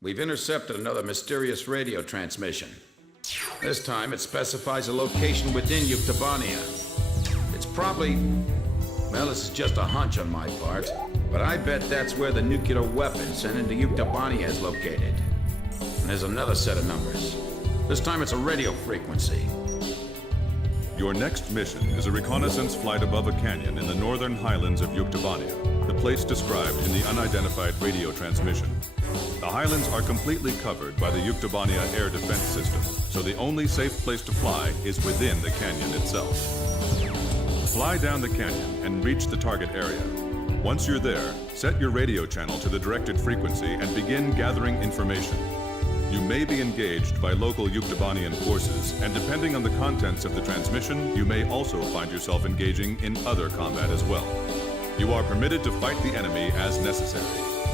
We've intercepted another mysterious radio transmission. This time it specifies a location within Yuktobania. It's probably... well, this is just a hunch on my part, but I bet that's where the nuclear weapon sent into Yuktobania is located. And there's another set of numbers. This time it's a radio frequency. Your next mission is a reconnaissance flight above a canyon in the northern highlands of Yuktobania, the place described in the unidentified radio transmission. The highlands are completely covered by the Yuktobania air defense system, so the only safe place to fly is within the canyon itself. Fly down the canyon and reach the target area. Once you're there, set your radio channel to the directed frequency and begin gathering information. You may be engaged by local Yuktobanian forces, and depending on the contents of the transmission, you may also find yourself engaging in other combat as well. You are permitted to fight the enemy as necessary,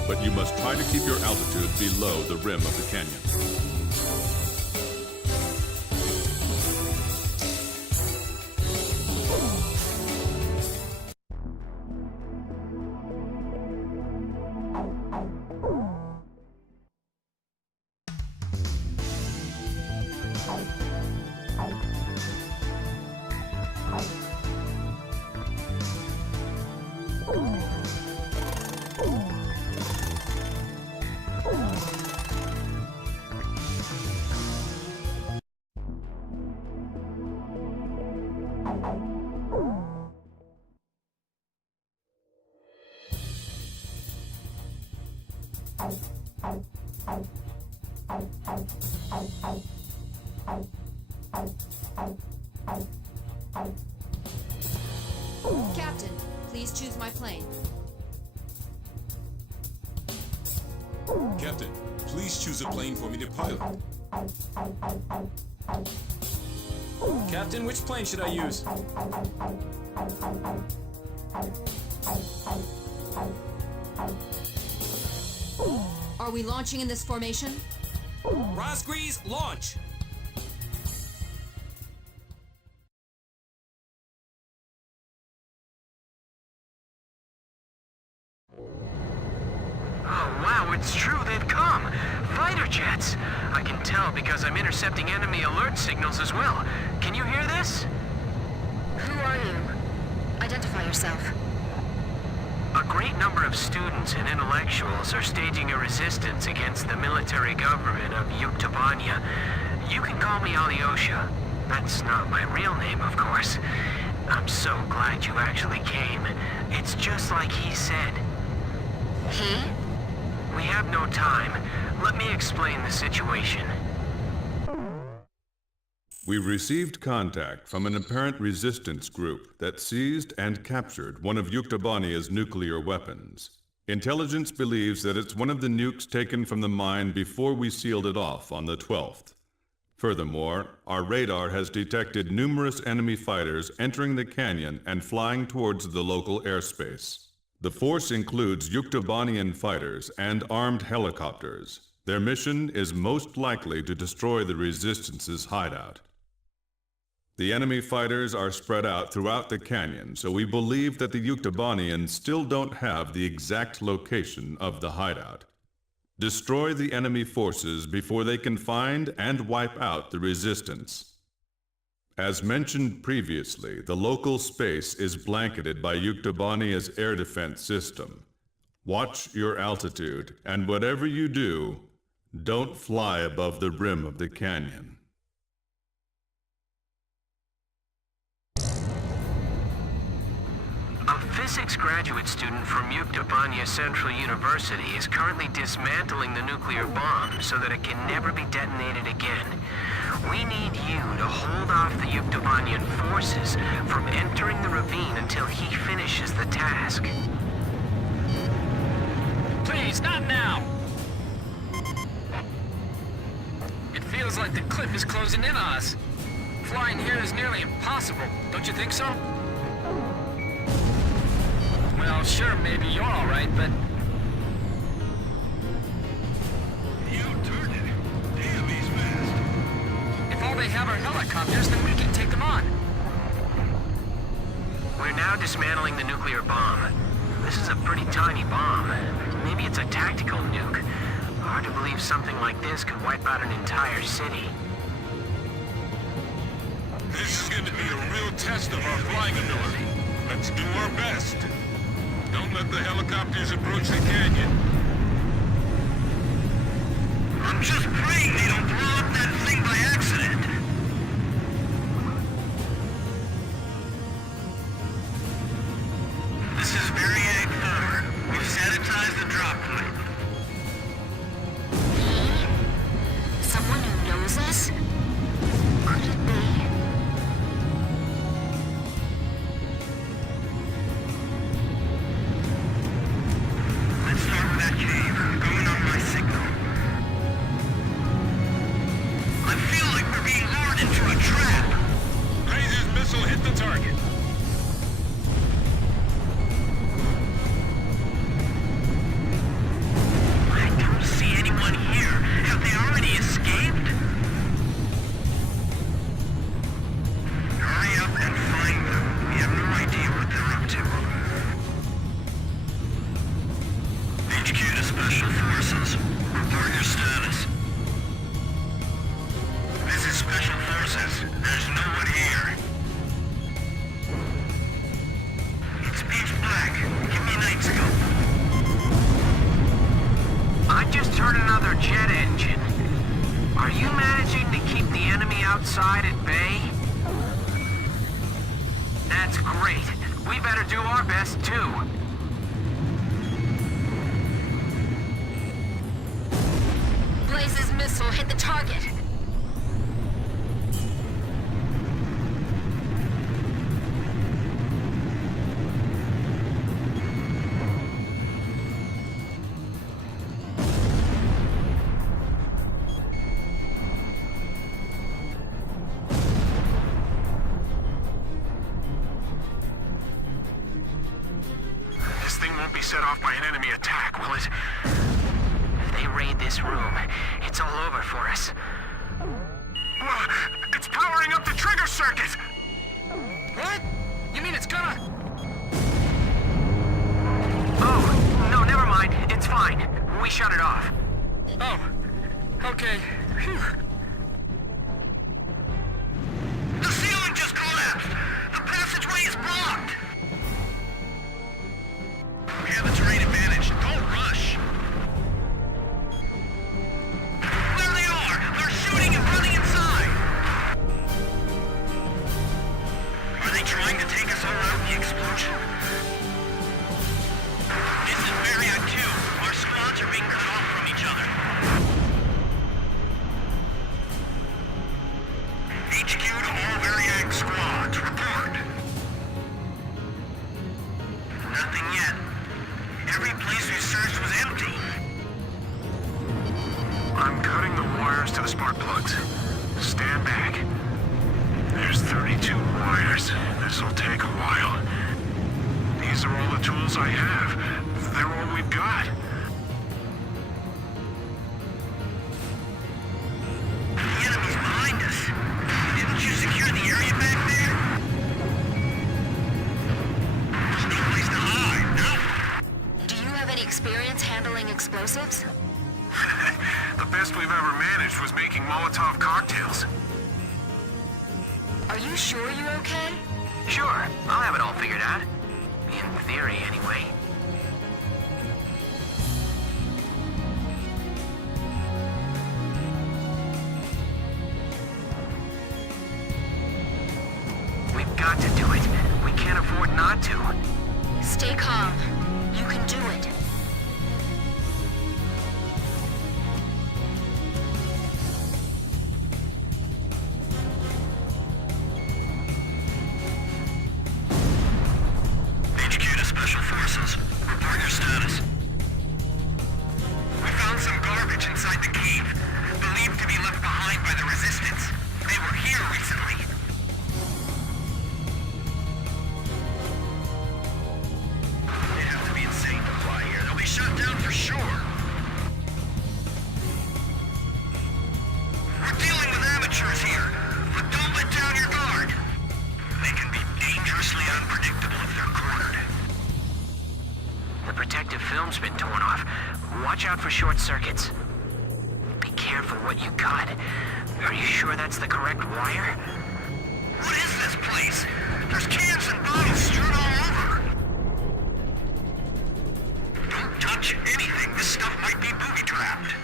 but you must try to keep your altitude below the rim of the canyon. Captain, please choose my plane. Captain, please choose a plane for me to pilot. Captain, which plane should I use? Are we launching in this formation? Razgriz, launch! Oh, wow, it's true, they've come! Fighter jets! I can tell because I'm intercepting enemy alert signals as well. Can you hear this? Who are you? Identify yourself. A great number of students and intellectuals are staging a resistance against the military government of Yuktobania. You can call me Alyosha. That's not my real name, of course. I'm so glad you actually came. It's just like he said. He? We have no time. Let me explain the situation. We received contact from an apparent resistance group that seized and captured one of Yuktobania's nuclear weapons. Intelligence believes that it's one of the nukes taken from the mine before we sealed it off on the 12th. Furthermore, our radar has detected numerous enemy fighters entering the canyon and flying towards the local airspace. The force includes Yuktobanian fighters and armed helicopters. Their mission is most likely to destroy the Resistance's hideout. The enemy fighters are spread out throughout the canyon, so we believe that the Yuktobanians still don't have the exact location of the hideout. Destroy the enemy forces before they can find and wipe out the Resistance. As mentioned previously, the local space is blanketed by Yuktobania's air defense system. Watch your altitude, and whatever you do, don't fly above the rim of the canyon. A physics graduate student from Yuktobania Central University is currently dismantling the nuclear bomb so that it can never be detonated again. We need you to hold off the Yuktobanian forces from entering the ravine until he finishes the task. Please, not now! It feels like the cliff is closing in on us. Flying here is nearly impossible, don't you think so? Well, sure, maybe you're all right, but... You turned it. Damn, he's fast. if all they have are helicopters, then we can take them on. We're now dismantling the nuclear bomb. This is a pretty tiny bomb. Maybe it's a tactical nuke. Hard to believe something like this could wipe out an entire city. This is going to be a real test of our flying ability. Let's do our best. Don't let the helicopters approach the canyon. I'm just praying they don't blow up that thing by accident. This is Variag 4. We've sanitized the drop point. Someone who knows us? Could it be? Let's start with that cave. Going on my signal. I feel like we're being lured into a trap. Laser's missile hit the target. I don't see anyone here. Have they already escaped? Hurry up and find them. We have no idea what they're up to. HQ to Special Forces. Report your status. This is Special Forces. There's no one here. It's pitch black. Give me a night scope. I just heard another jet engine. Are you managing to keep the enemy outside at bay? That's great. We better do our best, too. Blaze's missile hit the target. This thing won't be set off by an enemy attack, will it? If they raid this room, it's all over for us. It's powering up the trigger circuit! What? You mean it's gonna... Oh, no, never mind. It's fine. We shut it off. Oh, okay. Phew. The ceiling just collapsed! The passageway is blocked! We have a terrain advantage. Don't rush! There they are! They're shooting and running inside! Are they trying to take us all out in the explosion? This is Variag 2. Our squads are being cut off from each other. HQ to all Variag squads. Report. Nothing yet. Every place we searched was empty. I'm cutting the wires to the spark plugs. Stand back. There's 32 wires. This'll take a while. These are all the tools I have. They're all we've got. The enemy's behind us. Didn't you secure the area back there? There's no place to hide, no. Do you have any experience handling explosives? The best we've ever managed was making Molotov cocktails. Are you sure you're okay? Sure, I'll have it all figured out. In theory, anyway. We've got to do it. We can't afford not to. Stay calm. You can do it. HQ to Special Forces. Report your status. We found some garbage inside the cave, believed to be left behind by the Resistance. They were here recently. They have to be insane to fly here. They'll be shot down for sure. We're dealing with amateurs here, but don't let down your guard. They can be dangerously unpredictable if they're cornered. The protective film's been torn off. Watch out for short circuits. careful what you cut. Are you sure that's the correct wire? What is this place? There's cans and bottles strewn all over. Don't touch anything. This stuff might be booby-trapped.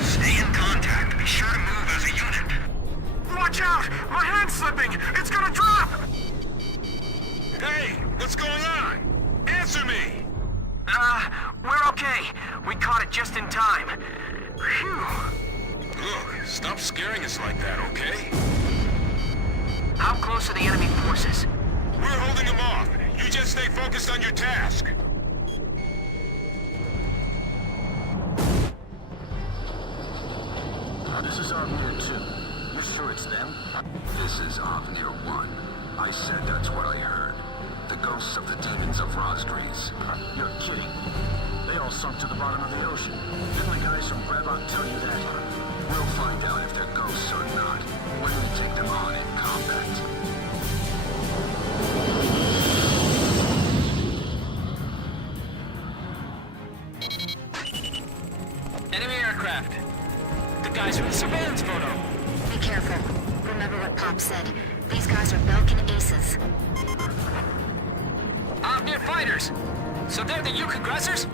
Stay in contact. Be sure to move as a unit. Watch out! My hand's slipping! It's gonna drop! Hey, what's going on? Answer me! We're okay. We caught it just in time. Phew. Look, stop scaring us like that, okay? How close are the enemy forces? We're holding them off. You just stay focused on your task. This is Avnir 2. You're sure it's them? This is Avnir 1. I said that's what I heard. The ghosts of the demons of Razgriz. You're kidding. They all sunk to the bottom of the ocean. Didn't the guys from Brabant tell you that? We'll find out if they're ghosts or not when we take them on in combat. Enemy aircraft. The guys from the surveillance photo. Be careful. Remember what Pop said. These guys are Belkin aces. Avnir fighters. So they're the Yuk aggressors?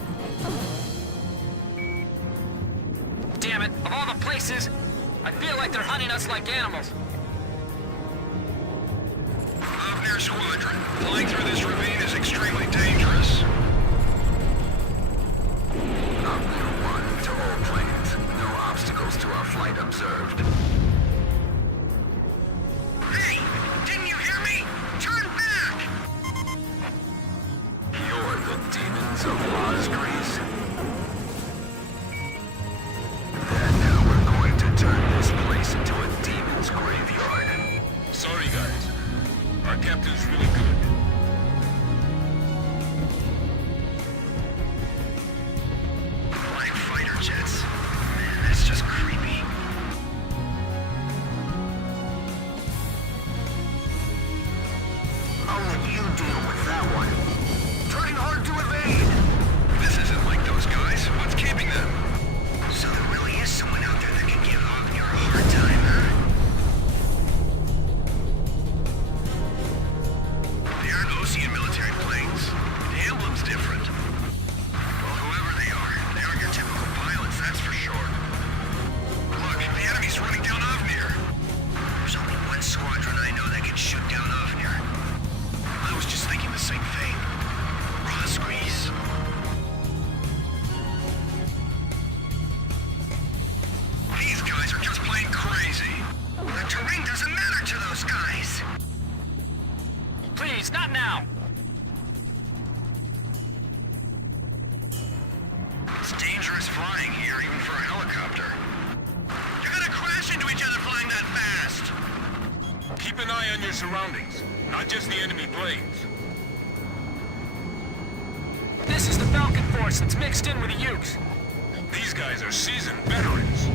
Damn it, of all the places, I feel like they're hunting us like animals. Avnir Squadron. Flying through this ravine is extremely dangerous. Avnir 1 to all planes. No obstacles to our flight observed. Hey! Didn't you hear me? Turn back! You're the demons of Razgriz? Then we're going to turn this place into a demon's graveyard. Sorry, guys. Our captain's really good. Flying fighter jets. Man, that's just creepy. I'll let you deal with that one. Trying hard to evade! This isn't like those guys. What's keeping them? So there really is someone out there that can give Avnir a hard time, huh? They aren't Osean military planes. The emblem's different. Well, whoever they aren't your typical pilots, that's for sure. Look, the enemy's running down Avnir. There's only one squadron I know that can shoot down Avnir. I was just thinking the same thing. Razgriz. These guys are just plain crazy. The terrain doesn't matter to those guys. Please, not now. It's dangerous flying here, even for a helicopter. You're gonna crash into each other flying that fast. Keep an eye on your surroundings, not just the enemy planes. This is the Falcon force that's mixed in with the Yuks. These guys are seasoned veterans.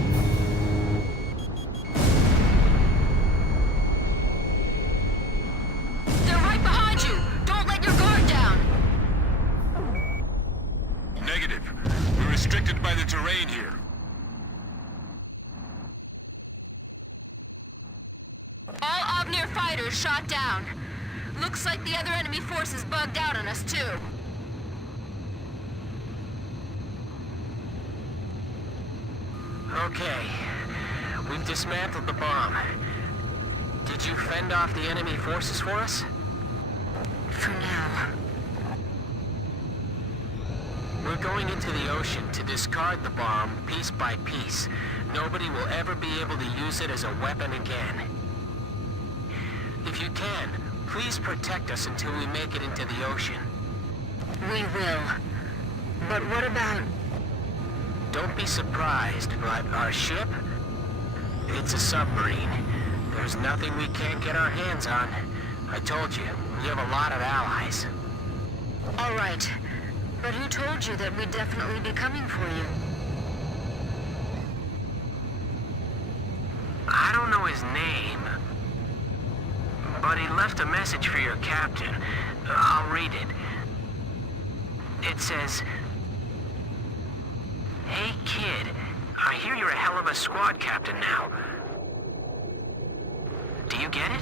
They're right behind you! Don't let your guard down! Negative. We're restricted by the terrain here. All Avnir fighters shot down. Looks like the other enemy forces bugged out on us, too. Okay. We've dismantled the bomb. Did you fend off the enemy forces for us? For now. We're going into the ocean to discard the bomb piece by piece. Nobody will ever be able to use it as a weapon again. If you can, please protect us until we make it into the ocean. We will. But what about... Don't be surprised, but our ship? It's a submarine. There's nothing we can't get our hands on. I told you, we have a lot of allies. All right. But who told you that we'd definitely be coming for you? I don't know his name, but he left a message for your captain. I'll read it. It says, Hey, kid. I hear you're a hell of a squad captain now. Do you get it?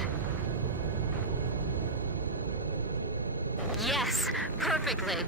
Yes, perfectly.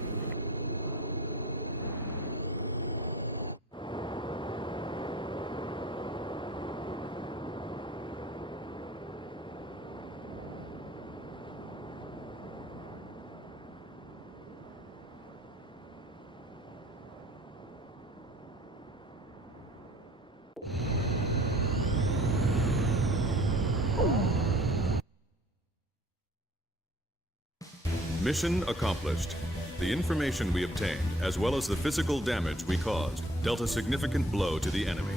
Mission accomplished. The information we obtained, as well as the physical damage we caused, dealt a significant blow to the enemy.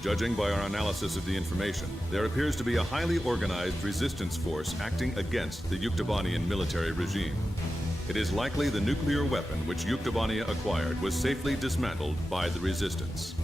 Judging by our analysis of the information, there appears to be a highly organized resistance force acting against the Yuktobanian military regime. It is likely the nuclear weapon which Yuktobania acquired was safely dismantled by the resistance.